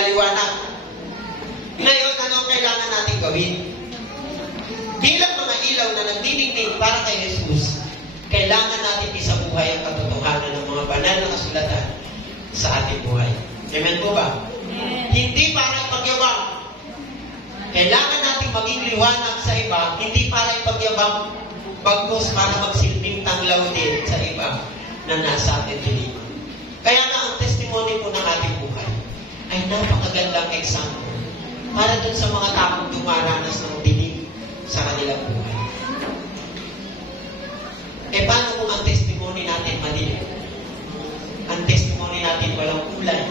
na liwanag. Ngayon, ano ang kailangan natin gawin? Bilang mga ilaw na nagdidingding para kay Jesus, kailangan natin isabuhay ang katotohanan ng mga banal na kasulatan sa ating buhay. Amen po ba? Amen. Hindi para ipagyabang. Kailangan natin maging liwanag sa iba, hindi para ipagyabang, bagkus para magsilbing tanglaw din sa iba na nasa ating diliman. Kaya nga ang testimony po ng ating buhay ay napakagandang example para dun sa mga taong dumaranas ng dilim sa kanilang buhay. E paano kung ang testimony natin madilim? Ang testimony natin walang kulay,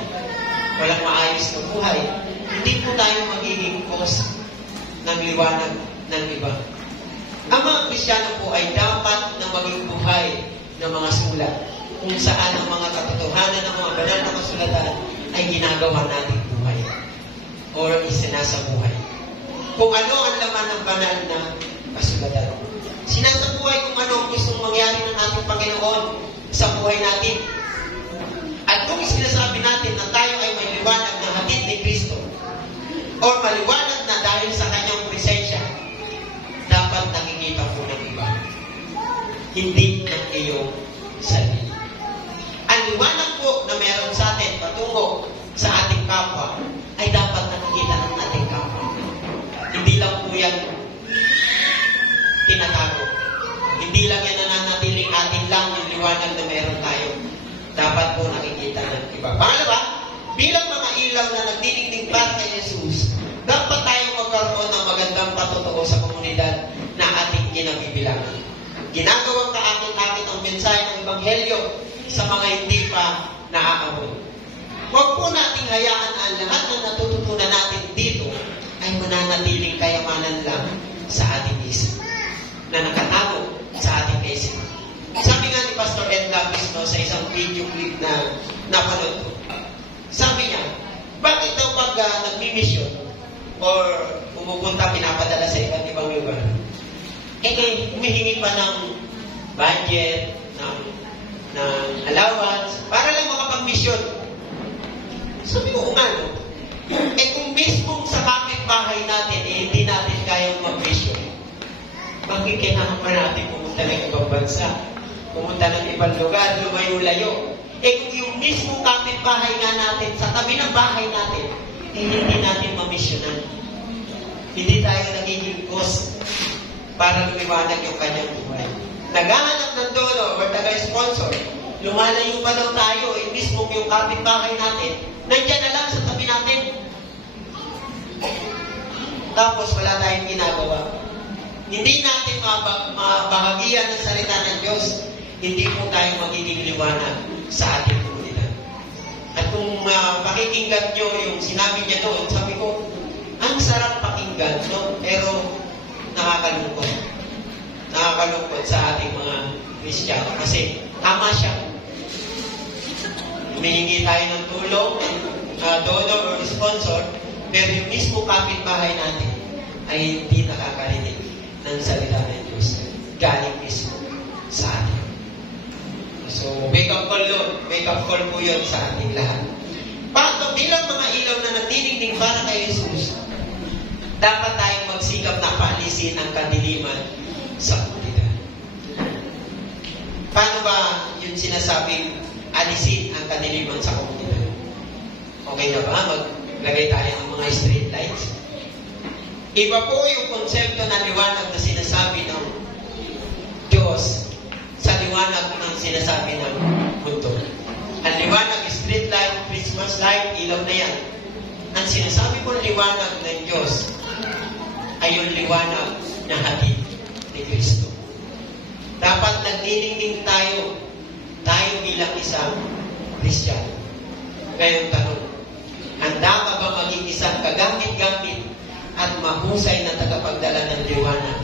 walang maayos na buhay, hindi po tayo magiging cause ng liwanag ng iba. Ang mga Kristiyano po ay dapat na maging buhay ng mga sulat kung saan ang mga katotohanan ng mga banal na kasulatan ay ginagawa natin buhay o isinasabuhay. Kung ano ang laman ng banal na kasulatan. Sinasabuhay kung ano ang gustong mangyari ng ating Panginoon sa buhay natin. At kung sinasabi natin na tayo ay may liwanag na hatid ni Kristo o maliwanag na dahil sa kanyang presensya, dapat nakikita po ng iba. Hindi ng iyong sarili. Ang liwanag po na meron sa atin patungo sa ating kapwa ay dapat nakikita ng ating kapwa. Hindi lang po yan tinatago. Hindi lang yan nananatiling atin lang yung liwanag na meron tayo. Dapat po nakikita ng iba. Pangalawa, bilang mga ilaw na nagdidingding para kay Jesus, dapat tayo magkaroon ng magandang patotoo sa komunidad na ating kinabibilangan. Ginagawang kaakit-akit ang mensahe ng Ebanghelyo sa mga hindi pa naaabot. Huwag po nating hayaan ang lahat na natututunan natin dito ay mananatiling kayamanan lang sa ating isip na nakatago sa ating kaisipan. Sabi nga ni Pastor Ed Lapis sa isang video clip na napanood ko, sabi niya, bakit daw pag nag-mission or pumupunta, pinapadala sa iba't ibang lugar, humihingi pa ng budget, ng allowance, para lang makapag-mission. Sabi ko, ano? Kung mismo sa kapitbahay natin, hindi natin kayang mag-mission, bakit kailangan pa natin pumunta ng ibang bansa? Pumunta ng ibang lugar, lumayo-layo. Kung yung mismo kapitbahay nga natin, sa tabi ng bahay natin, hindi natin mamisyonan. Hindi tayo nagiging cause para lumiwanag yung kanyang buhay. Naghahanap ng donor or taga-sponsor, lumalayo pa daw tayo, mismo yung kapitbahay natin, nandyan na lang sa tabi natin. Tapos wala tayong ginagawa. Hindi natin mabahagian ng salita ng Diyos, hindi po tayo magiging liwanag sa ating komunidad. At kung pakikinggan nyo yung sinabi niya doon, sabi ko, ang sarap pakinggan, no? Pero nakakalungkot. Nakakalungkot sa ating mga Kristiyano. Kasi tama siya. Humihingi tayo ng tulong, donor or sponsor, pero yung mismo kapitbahay natin ay hindi nakakarinig ng salita ng Diyos. Galing mismo sa atin. So, wake up call yun. Wake up call po yun sa ating lahat. Bilang mga ilaw na nagdidingding para kay Jesus, dapat tayong magsikap na paalisin ang kadiliman sa komunidad. Paano ba yung sinasabing alisin ang kadiliman sa komunidad? Okay na ba? Maglagay tayo ng mga street lights. Iba po yung konsepto na liwanag na sinasabi ng Diyos sa liwanag ng sinasabi ng mundo. Ang liwanag, street light, Christmas light, ilaw na yan. Ang sinasabi ko liwanag ng Diyos ay yung liwanag na hatid ni Kristo. Dapat nagdidingding tayo bilang isang Kristiyano. Ngayon tanong, handa ka ba maging isang kagamit-gamit at mahusay na tagapagdala ng liwanag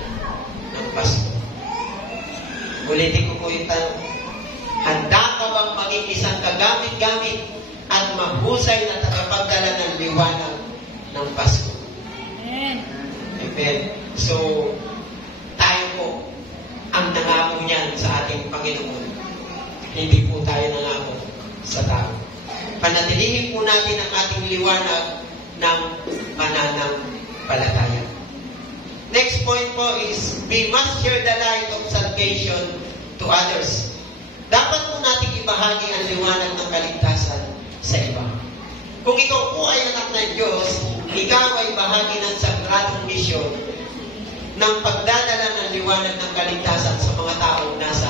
ng Pasko? Ulitin ko po yung tanong. Handa ka bang maging isang kagamit-gamit at mahusay na tagapagdala ng liwanag ng Pasko? Amen. Amen. So, tayo po ang nangako niyan sa ating Panginoon. Hindi po tayo nangako sa tao. Panatilihin po natin ang ating liwanag liwanag ng pananampalataya. Next point po is, we must share the light of salvation to others. Dapat po natin ibahagi ang liwanag ng kaligtasan sa iba. Kung ikaw po ay anak ng Diyos, ikaw ay bahagi ng sagradong misyon ng pagdadala ng liwanag ng kaligtasan sa mga taong nasa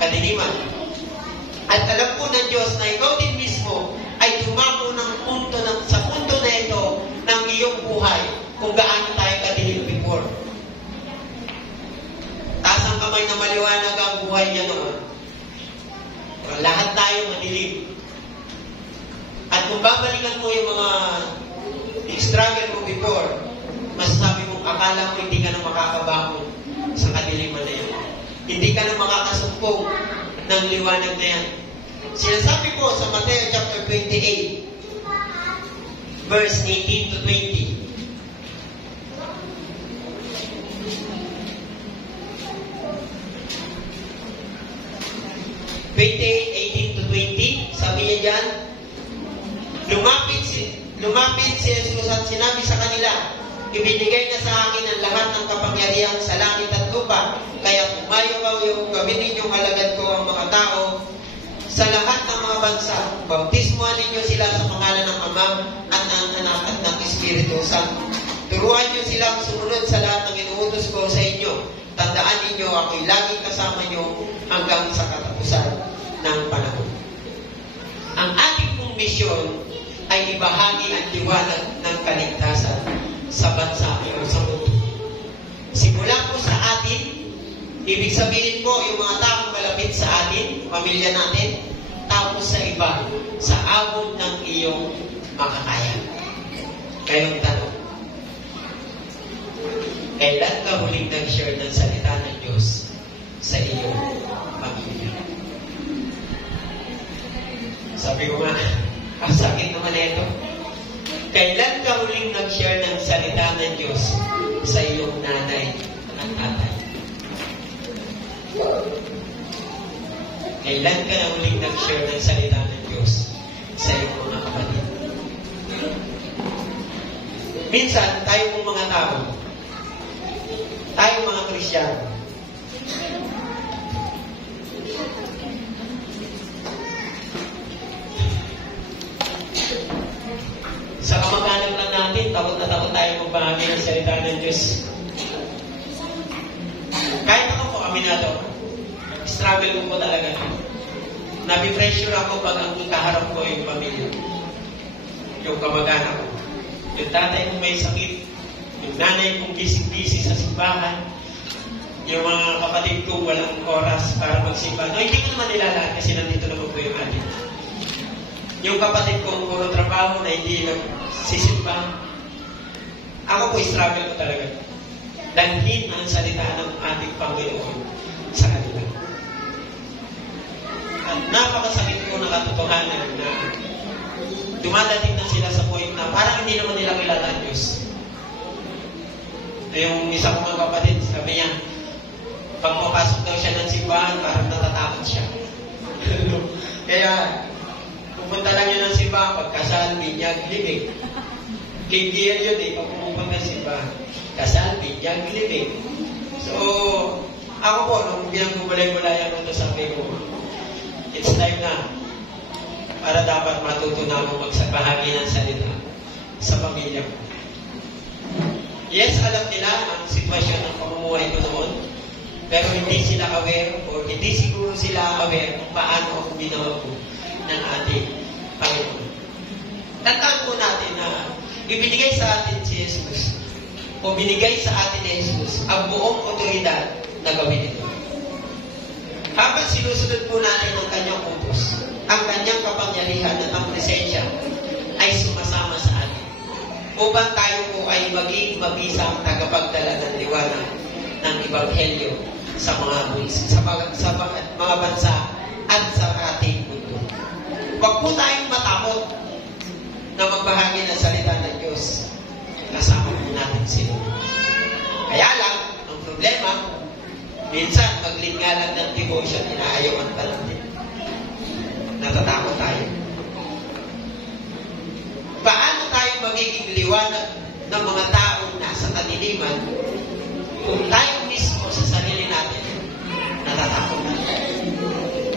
kadiliman. At alam po ng Diyos na ikaw din mismo ay dumako sa punto na ito ng iyong buhay kung gaano tayo kadilim before. Taas ang kamay na maliwanag ang buhay niya noon. Lahat tayo madilim. At kung babalikan mo yung mga struggle mo before, masasabi mo, akala mo hindi ka na makakabangon sa kadiliman na yan. Hindi ka na makakasumpong ng liwanag na yan. Sinasabi po sa Mateo chapter 28, verse 18 to 20. Sabi niya dyan, lumapit si Jesus at sinabi sa kanila, ibinigay na sa akin ang lahat ng kapangyarihan sa langit at lupa, kaya pumayo kayo, gawin ninyong alagad ko ang mga tao sa lahat ng mga bansa. Bautismuhan ninyo sila sa pangalan ng Ama at ng Anak at ng Espiritu Santo. Turuan niyo silang sumunod sa lahat ng inuutos ko sa inyo. Tandaan ninyo, ako'y laging kasama niyo hanggang sa katapusan ng panahon. Ang ating pong misyon ay ibahagi ang liwanag ng kaligtasan sa bansa o sa mundo. Simula po sa atin, ibig sabihin po yung mga taong malapit sa atin, pamilya natin, tapos sa iba, sa abot ng iyong makakaya. Kayong tanong, kailan ka huling nag-share ng salita ng Diyos sa iyong pamilya? Sabi ko nga, ang sakit naman ito. Kailan ka huling nag-share ng salita ng Diyos sa iyong nanay at tatay? Kailan ka na huling nag-share ng salita ng Diyos sa iyong mga kapatid? Minsan, tayo pong mga tao, tayo mga Kristiyano, sa kamag-anak lang natin, takot na takot tayo magbahagi ng salita ng Diyos. Kahit ako po, aminado, struggle ko po talaga. Nabipressure ako pag ang kaharap ko yung pamilya. Yung kamag-anak ko. Yung tatay ko may sakit. Yung nanay kong busy-busy sa simbahan. Yung mga kapatid ko walang oras para magsimba. No, hindi ko naman nilalaan kasi nandito naman po yung atin. Yung kapatid kong puro trabaho na hindi nagsisimba. Ako po, struggle ko talaga. Dalhin ang salita ng ating Panginoon sa kanila. At napakasakit ko na katotohanan na dumadating na sila sa point na parang hindi naman nila kilala ang Diyos. Yung isa kong mga kapatid, sabi niya, pag mapasok daw siya ng simbahan, parang natatakot siya. Kaya, pupunta lang yun ng simbahan, pagkasal, binyag, libig. Ligdiyan yun eh, pag pupunta ng simbahan. Kasal, binyag, libig. So, ako po, nung pinagbubalay-bulayan ko ito, sabi ko, it's time na para dapat matutunan mo magsabahagi ng salita sa pamilya ko. Yes, alam nila ang sitwasyon ng pamumuhay ko noon, pero hindi sila aware o hindi siguro sila aware kung paano ako ginawa ko ng ating Panginoon. Tandaan po natin na ibinigay sa atin si Jesus o binigay sa atin ni Jesus ang buong otoridad na gawin ito. Habang sinusunod po natin ang kanyang utos, ang kanyang kapangyarihan at ang presensya ay sumasama sa atin upang tayo po ay maging mabisang tagapagdala ng liwanag ng Ebanghelyo sa mga bansa at sa ating mundo. Huwag po tayong matakot na magbahagi ng salita ng Diyos. Kasama po natin sila. Kaya lang, ang problema, minsan mag-lead nga lang ng devotion, inaayawan pa lang din. Natatakot tayo. Paano tayo magiging liwanag ng mga taong nasa kadiliman kung tayo mismo sa sarili natin natatakot na.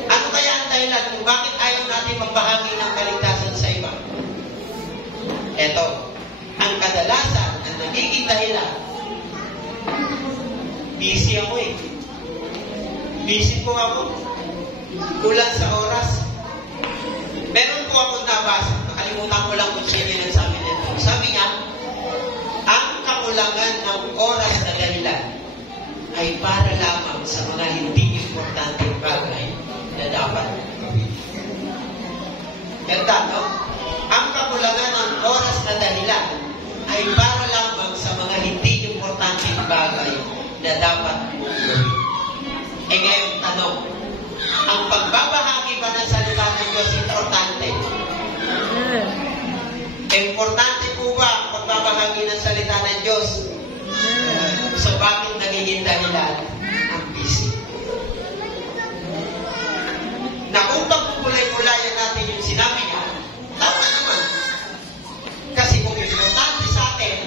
Ano kaya ang dahilan kung bakit ayaw natin magbahagi ng kaligtasan sa iba? Ito, ang kadalasan, ang nagiging dahilan, busy ako eh. Busy po ako. Kulang sa oras. Meron po akong nabasa, nakalimutan ko lang kung sino yung sabi nito. Sabi niya, ang kakulangan ng oras na dahilan ay para lamang sa mga hindi importanteng bagay na dapat gawin. Ganda, no? Ang kakulangan ng oras na dahilan ay para lamang sa mga hindi importanteng bagay na dapat gawin. E ngayon, tanong, ang pagbabahagi ba ng salita ng Diyos importante? Importante po ba ang pagbabahagi ng salita ng Diyos? So bakit nagiging dahilan ang busy? Na kung pagpupulay-pulayan natin yung sinabi niya, tama naman. Kasi kung importante sa atin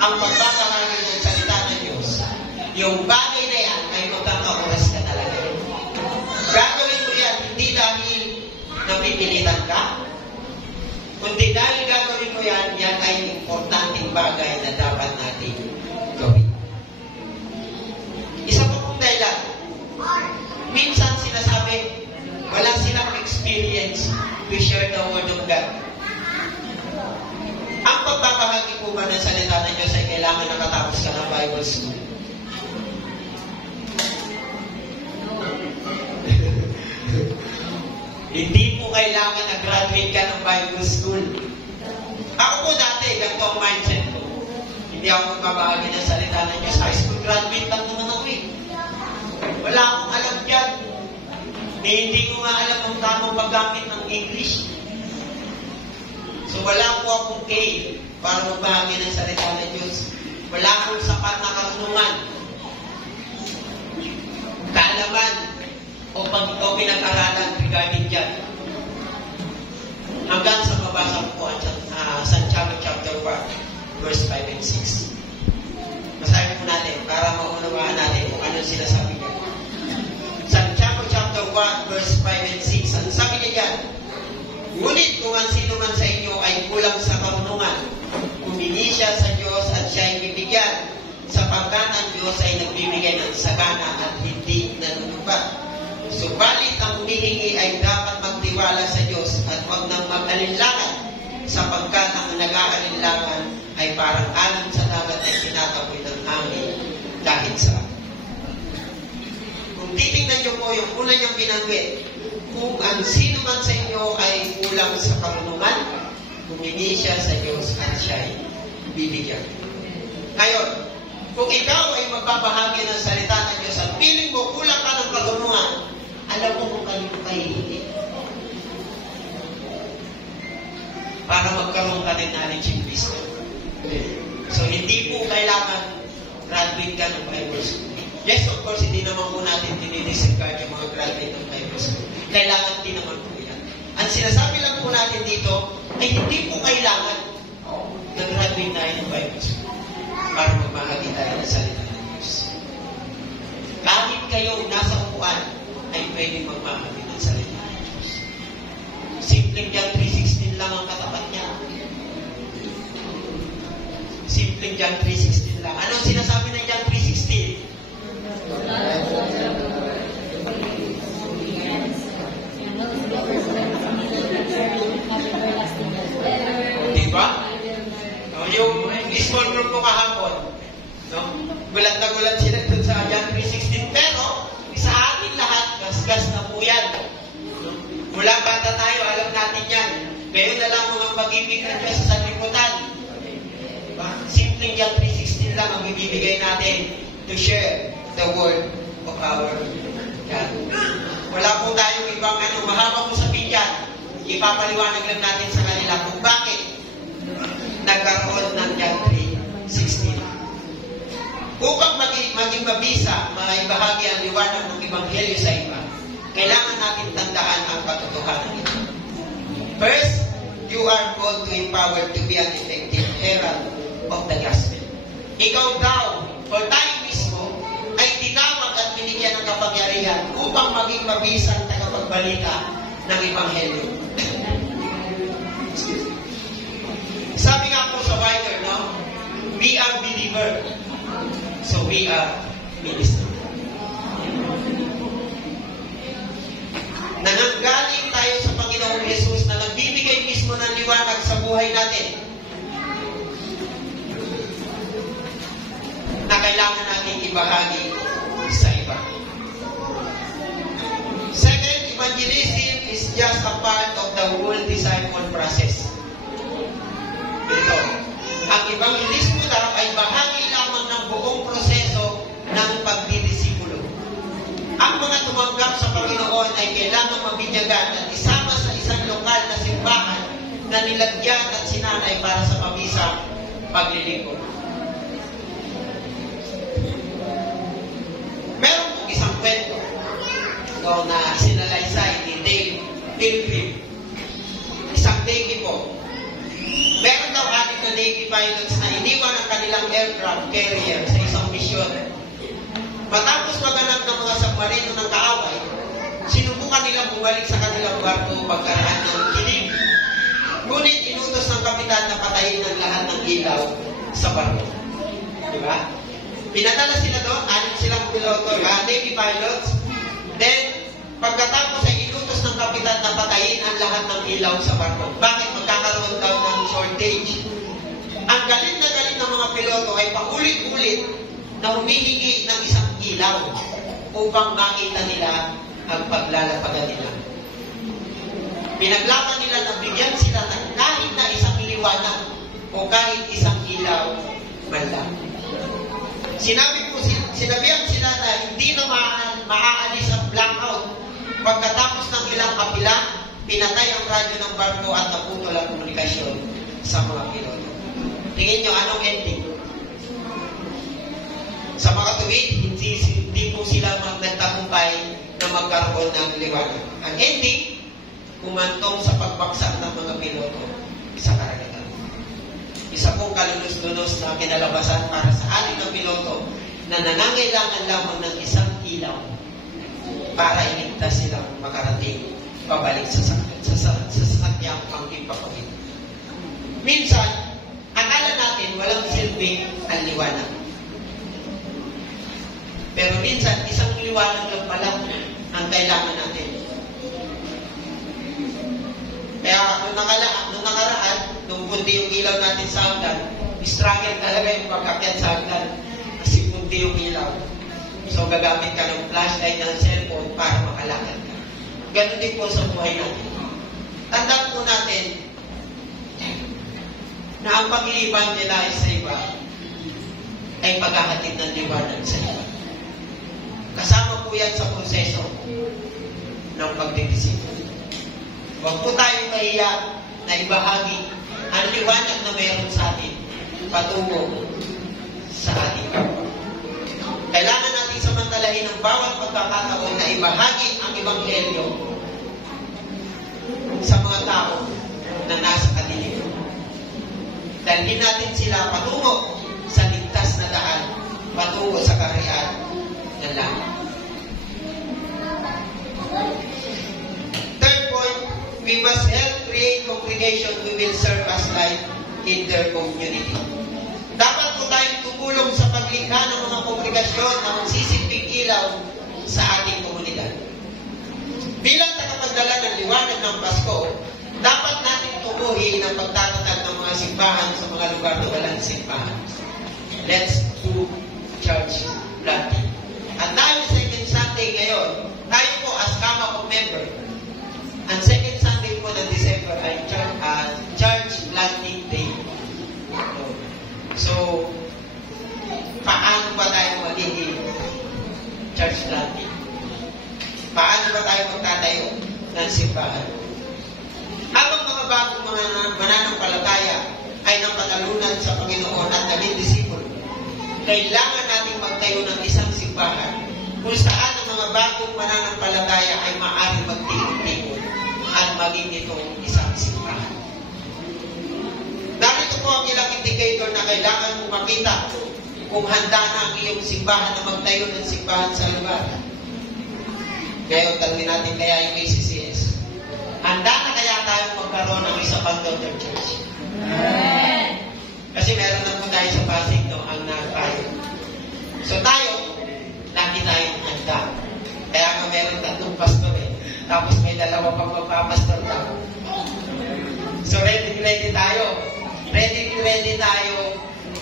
ang pagbabahagi ng salita ng Diyos, yung bagay na yan ay magkakaoras ka talaga. Gagawin mo yan hindi dahil napipilitan ka, kundi dahil gagawin mo yan, yan ay importanteng bagay na dapat natin gawin. Isa pa pong dahilan, minsan sinasabi, wala silang experience to share the Word of God. Ang pagbabahagi po ba ng salita ng Diyos ay kailangan nakatapos ka ng Bible school? Hindi po kailangan na-graduate ka ng Bible school. Ako po dati, ganito ang mindset ko. Hindi ako magbabahagi ng salita ng Diyos. High school graduate lang naman ako eh. Wala akong alam dyan. Hindi ko nga alam ang tamang paggamit ng English. So wala po akong kay para magbahagi ng salita ng Diyos. Wala akong sapat na karunungan, kaalaman, o pinag-aralan regarding dyan. Hanggang sa mabasa ko po ang Santiago chapter 1, verse 5 and 6. Basahin po natin para maunawaan natin kung ano sinasabi niya. Santiago chapter 1, verse 5 and 6. Ang sabi niya dyan, ngunit kung ang sino man sa inyo ay kulang sa karunungan, humingi siya sa Diyos at siya ay bibigyan, sapagkat ang Diyos ay nagbibigay ng sagana at hindi nanunubat. Subalit ang humihingi ay dapat magtiwala sa Diyos at huwag nang mag-alinlangan, sapagkat ang nag-aalinlangan ay parang alon sa dagat ay tinataboy ng hangin dahil sa. Kung titingnan niyo po yung una niyang binanggit, kung ang sino man sa inyo ay kulang sa karunungan, humingi siya sa Diyos at siya ay bibigyan. Ngayon, kung ikaw ay magbabahagi ng salita ng Diyos at feeling mo kulang ka ng karunungan, alam mo kung kanino ka hihingi. Para magkaroon ka ng knowledge in wisdom. So, hindi po kailangan graduate ka ng Bible school. Yes, of course, hindi naman po natin dinidisregard yung mga graduate ng Bible school. Kailangan din naman po yan. Ang sinasabi lang po natin dito ay hindi po kailangan nag-graduate tayo ng Bible school para magbahagi tayo ng salita ng Diyos. Kahit kayo nasa upuan, ay pwede magbahagi ng salita ng Diyos. Simpleng John 3:16 lang ang katapat niya. Simpleng John 3:16 lang. Anong sinasabi ng John 3:16? Diba? Yung small group ko kahapon, no? Gulat na gulat sila dun sa John 3:16. Pero, sa ating lahat, gasgas na po yan. No? Mula bata tayo, alam natin yan. Ngayon na lang mga pag-ibig ng Diyos sa liputan. Diba? Simpleng John 3:16 lang ang ibibigay natin to share the word of our God. Wala po tayong ibang mahaba po sabihin dyan. Ipapaliwanag lang natin sa kanila kung bakit nagkaroon ng John 3:16. Upang maging mabisa, maibahagi ang liwanag ng Ebanghelyo sa iba, kailangan natin tandaan ang katotohanan ito. First, you are called to empower to be an effective ikaw daw, o tayo mismo, ay tinawag at binigyan ng kapangyarihan upang maging mabisang tagapagbalita ng Ebanghelyo. Sabi nga po sa wider, no? We are believer. So we are minister. Nananggaling tayo sa Panginoong Jesus na nagbibigay mismo ng liwanag sa buhay natin, na kailangan natin ibahagi sa iba. Second, evangelism is just a part of the whole disciple process. Ito, ang evangelismo daw ay bahagi lamang ng buong proseso ng pagdidisipulo. Ang mga tumanggap sa Panginoon ay kailangan mabinyagan at isama sa isang lokal na simbahan na nilagyan at sinanay para sa mabisang paglilingkod. Meron pong isang kwento na sinalaysay ni Dave Pilgrim. Isang Navy po. Meron daw ating na Navy pilots na iniwan ang kanilang aircraft carrier sa isang misyon. Matapos maganap ng mga submarino ng kaaway, sinubukan nilang bumalik sa kanilang barko pagkaraan ng kilig. Ngunit inutos ng kapitan na patayin ang lahat ng ilaw sa barko. Diba? Pinadala sila doon, anim silang piloto, Navy pilots. Then, pagkatapos ay inutos ng kapitan na patayin ang lahat ng ilaw sa barko. Bakit? Magkakaroon daw ng shortage. Ang galit na galit ng mga piloto ay paulit-ulit na humihingi ng isang ilaw upang makita nila ang paglalapagan nila. Pinaglaban nila na bigyan sila ng kahit na isang liwanag o kahit isang ilaw man lang. Sinabihan sila na hindi na maaalis ang blackout. Pagkatapos ng ilang kapila, pinatay ang radyo ng barko at naputol ang komunikasyon sa mga piloto. Tingin nyo, anong ending? Sa mga tuwid, hindi po sila nagtagumpay na magkaroon ng liwanag. Ang ending, kumantong sa pagbaksak ng mga piloto sa karagatan. Isa pong kalunos-lunos na kinalabasan para sa ating ng piloto na nangangailangan lamang ng isang ilaw para iligtas silang makarating pabalik sa sasakyang pangkipapagin. Minsan, akala natin walang silbing ang liwanag. Pero minsan, isang liwanag lang pala ang kailangan natin. Kaya nung nakaraan, nung bundi yung ilaw natin sa hagdan, struggle talaga yung pagkakyat sa hagdan kasi bundi yung ilaw. So, gagamit ka ng flashlight ng cellphone para makalakad ka. Ganun din po sa buhay natin. Tandaan po natin na ang pag-i-evangelize sa iba ay paghahatid ng liwanag sa iba. Kasama po yan sa proseso ng pagdidisipulo. Huwag po tayong mahiya na ibahagi ang liwanag na meron sa atin patungo sa ating kapwa. Kailangan natin samantalahin ang bawat pagkakataon na ibahagi ang Ebanghelyo sa mga tao na nasa katilig. Dalhin natin sila patungo sa ligtas na daan, patungo sa kaharian ng langit. Third point, we must help create congregation who will serve as light in their community. Dapat po tayong tumulong sa paglikha ng mga kongregasyon na magsisilbing ilaw sa ating komunidad. Bilang tagapagdala ng liwanag ng Pasko, dapat natin tubuhin ang pagtatatag ng mga simbahan sa mga lugar na walang simbahan. Let's do church planting. At dahil second Sunday ngayon, tayo po as Kamako member, ang second Sunday po ng December ay church planting day. So, paano ba tayo magiging church planting? Paano ba tayo magtatayo ng simbahan? Habang mga bagong mga mananampalataya ay napatalunan sa Panginoon at naging disipulo, kailangan nating magtayo ng isang simbahan kung saan ang mga bagong mananampalataya ay maaaring magtingin-tingin at maging itong isang simbahan. Narito po ang ilang indicator na kailangan mong makita kung handa na ang iyong simbahan na magtayo ng simbahan sa lugar. Ngayon, tanungin natin kaya yung KCCS. Handa na kaya tayo magkaroon ng isa pang daughter church? Amen. Kasi meron na po tayo sa Pasig, no? Ang tayo. So tayo, lagi tayong handa. Kaya nga meron 3 pastor eh. Tapos may 2 pang magpapastor daw. So ready tayo. Ready tayo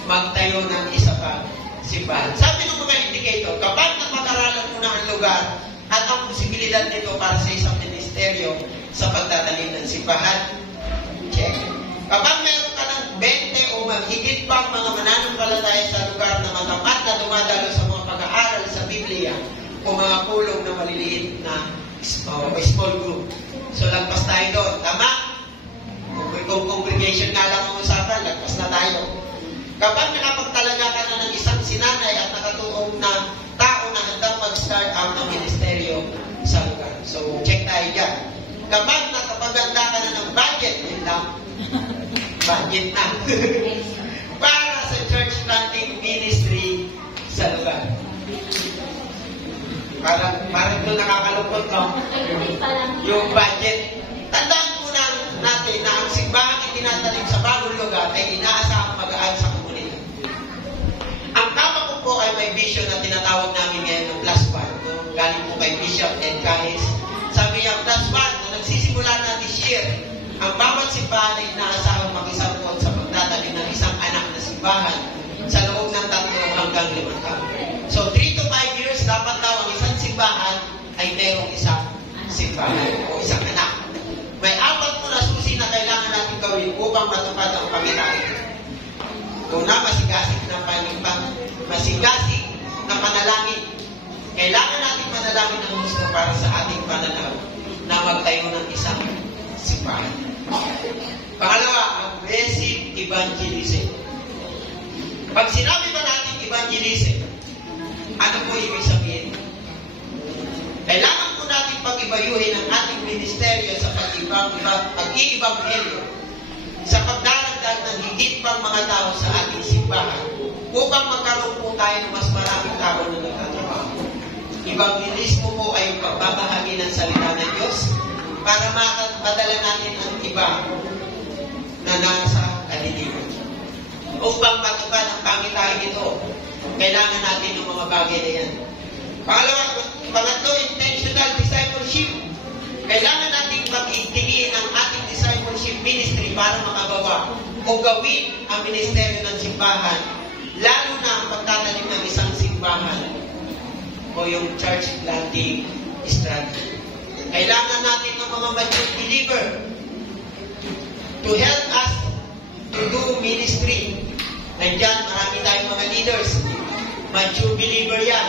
magtayo ng isa pa simbahan. Sabi ng mga indicator, kapag napag-aralan mo na ang lugar at ang posibilidad nito para sa isang ministeryo sa pagtatalim ng simbahan, check. Kapag meron ka ng 20 o mahigit pang mga mananampalataya sa lugar na matapat na dumadalo sa mga pag-aaral sa Biblia o mga pulong na maliliit na small group. So, lagpas tayo doon. Tama? Kung congregation nga lang ang usapan, lagpas na tayo. Kapag nakapagtalaga ka na ng isang sinanay at nakatuong na tao na handang mag-start out ng ministeryo sa lugar. So, check tayo dyan. Kapag nakapaganda ka na ng budget, yun lang. Budget na. Para sa church planting ministry sa lugar. Parang ito nakakalungkot, no? Yung budget. Tandaan po natin na ang simbahan ay tinatanim sa bagong lugar ay inaasahang mag-aan sa komunidad. Ang tama ko po ay may vision na tinatawag namin ngayon ng +1. No? Galing po kay Bishop Ed Kahis. Sabi niya, +1, na nagsisimula na this year, ang bawat simbahan ay inaasahang makisangkot sa pagtatanim ng isang anak na simbahan sa loob ng 3 hanggang 5 taon. So, 3 to 5 years, dapat daw ang isang simbahan ay mayroong isang simbahan o isang anak. May 4 po na susi na kailangan natin gawin upang matupad ang pangirain. Una, masigasig na panalangin. Kailangan natin manalangin ng gusto para sa ating pananaw na magtayo ng isang simbahan. Pangalawa, aggressive evangelism. Pag sinabi ba natin evangelism, ano po ibig sabihin? Kailangan po natin pag-ibayuhin ang ating ministeryo sa pag-iibanghelyo sa pagdaragdag ng higit pang mga tao sa ating simbahan upang magkaroon po tayo ng mas maraming tao na nagtatrabaho. Evangelismo po ay pagbabahagi ng salita ng Diyos para makadala natin ang iba na nasa kaliliman. Upang matupad ang pangitain ito, kailangan natin ng mga bagay na yan. Pangatlo, intentional discipleship. Kailangan natin pag-itigin ang ating discipleship ministry para makagawa o gawin ang ministeryo ng simbahan, lalo na ang pagtatanim ng isang simbahan o yung church planting strategy. Kailangan natin ng mga mature believer to help us to do ministry. Nandiyan, marami tayong mga leaders. Mature believer yan.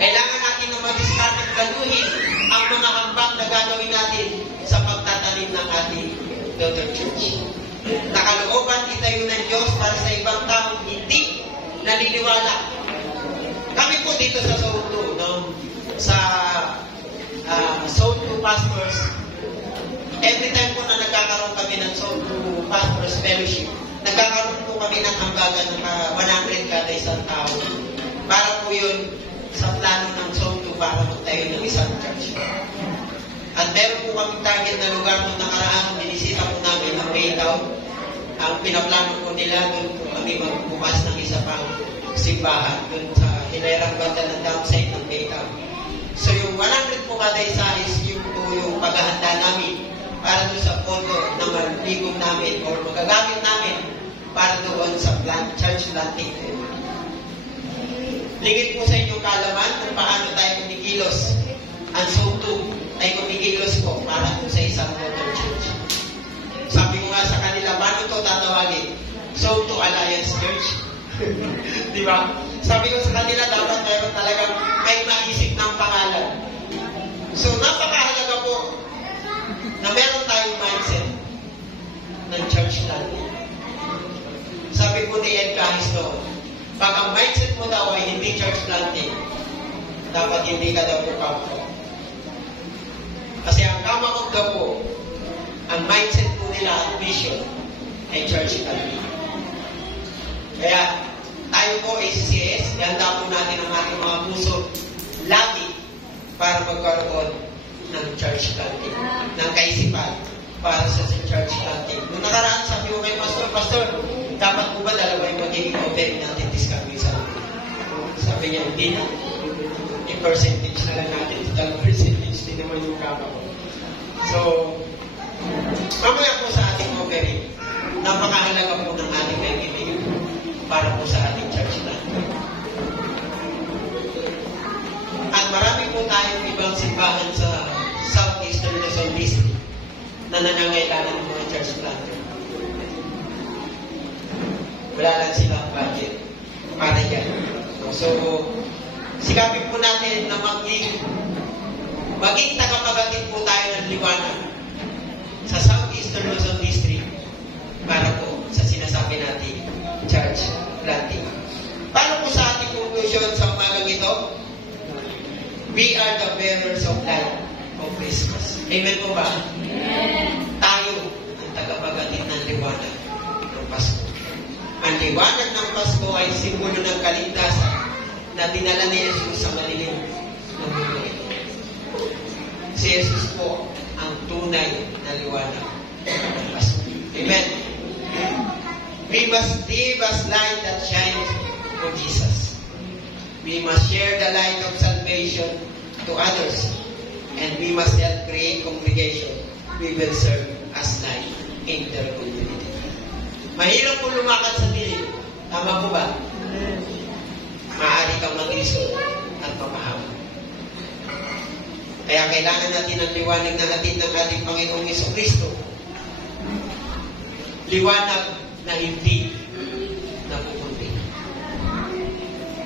Kailangan natin na mag-discard at galuhin ang mga hambang na gagawin natin sa pagtatanim ng ating daughter church. Nakalooban itayo ng Diyos para sa ibang taong hindi naniniwala. Kami po dito sa Zone 2, no? Sa Zone 2 Pastors, every time po na nagkakaroon kami ng Zone 2 Pastors Fellowship, nagkakaroon po kami ng hambagan ng 100 kada isang tao. Para po yun sa plano ng Zone 2 para magtayo ng isang church. At meron po kami target na lugar nung nakaraan, binisita po namin ang Baytown. Ang pinaplano po nila, doon po kami magbukas ng isa pang simbahan doon sa hilayrang banda ng downside ng Baytown. So yung 100 po kada isa is yung paghahanda namin para doon sa pondo na maligong namin o magagamit namin para doon sa church planting. Lingit po sa inyong kalaman kung paano tayo kumikilos. Ang Zone 2 ay kumikilos po para doon sa isang daughter church. Sabi ko nga sa kanila, paano ito tatawagin? Zone 2 Alliance Church. Di ba? Sabi ko sa kanila, dapat meron talagang may maisip ng pangalan. So, napakahalaga po na meron tayong mindset ng church planting. Sabi po ni Ed Kahis doon, pag ang mindset mo daw ay hindi church planting, dapat hindi ka daw pupapro. Kasi ang kamamag daw po, ang mindset po nila at vision ay church planting. Kaya tayo po ACCS, ihanda po natin ang ating mga puso lagi para magkaroon ng church planting, ng kaisipan para sa church planting. Noong nakaraan, sabi ko kay Pastor, dapat po ba dalawa yung magiging open natin this coming Sunday? Sabi niya, hindi na. Yung percentage na lang natin, total percentage din naman yung kapag. So, mamaya po sa ating offering, napakahalaga po ng ating kaibigan para po sa ating church planting. At marami po tayong ibang simbahan sa Southeastern Luzon District na nangangailangan ng mga church planter. Wala lang silang budget para yan. So, sikapin po natin na maging tagapagatid po tayo ng liwanag sa Southeastern Luzon District para po sa sinasabi natin church planting. Paano po sa ating conclusion sa umagang ito? We are the bearers of light of Christmas. Amen po ba? Amen. Tayo ang tagapagatid ng liwanag ng Pasko. Ang liwanag ng Pasko ay simbolo ng kaligtasan na dinala ni Jesus sa malilim ng mundo ito. Si Jesus po ang tunay na liwanag ng Pasko. Amen. We must live as light that shines for Jesus. We must share the light of salvation to others. And we must help create congregation. We will serve as light in their community. Mahirap po lumakad sa dilim. Tama po ba? Maaari kang mag-isip at papahawa. Kaya kailangan natin ang liwanag na hatid ng ating Panginoong Jesucristo. Liwanag na hindi napupunti.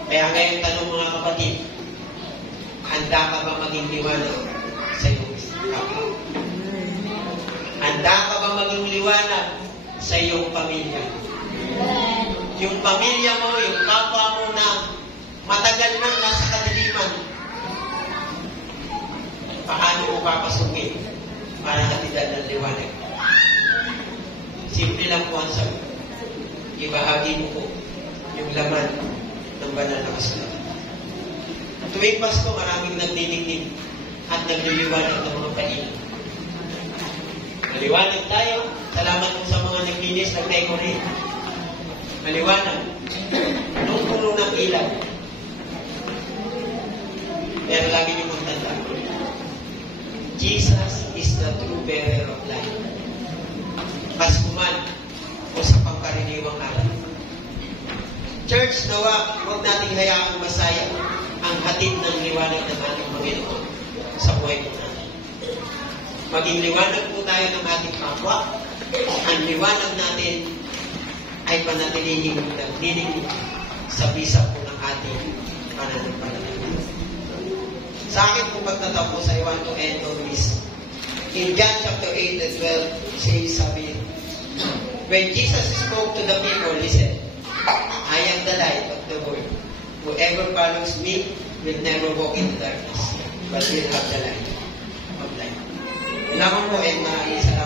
Kaya ngayon tanong mga kapatid, handa ka ba maging liwanag sa iyong kapwa? Handa ka ba maging liwanag sa iyong pamilya? Yung pamilya mo, yung kapwa mo na matagal nang nasa kadiliman, paano mo papasukin para hatidan ng liwanag? Simple lang po ang sabi. Ibahagi mo po yung laman ng banal na kasulatan. Tuwing Pasko, maraming nagdinigdig at nagliliwanag ng mga kainan. Maliwanag tayo. Salamat po sa mga naglinis, nag-decorate. Maliwanag. Nung puno ng ilaw. Pero lagi niyo mong tanda. Jesus is the true bearer of light. Pasko man o sa pangkaraniwang araw. Church, nawa, huwag nating hayaang masayang ang hatid ng liwanag ng ating Panginoon sa buhay po natin. Maging liwanag po tayo ng ating kapwa. Ang liwanag natin ay panatilihin naglilig sa bisa po ng ating pananampalataya. Sa akin po pagtatapos, I want to end on this. In John chapter 8 and 12, sabi, when Jesus spoke to the people, he said, I am the light of the world. Whoever follows me will never walk in darkness, but will have the light of life. Lamang mo, and maraming salamat.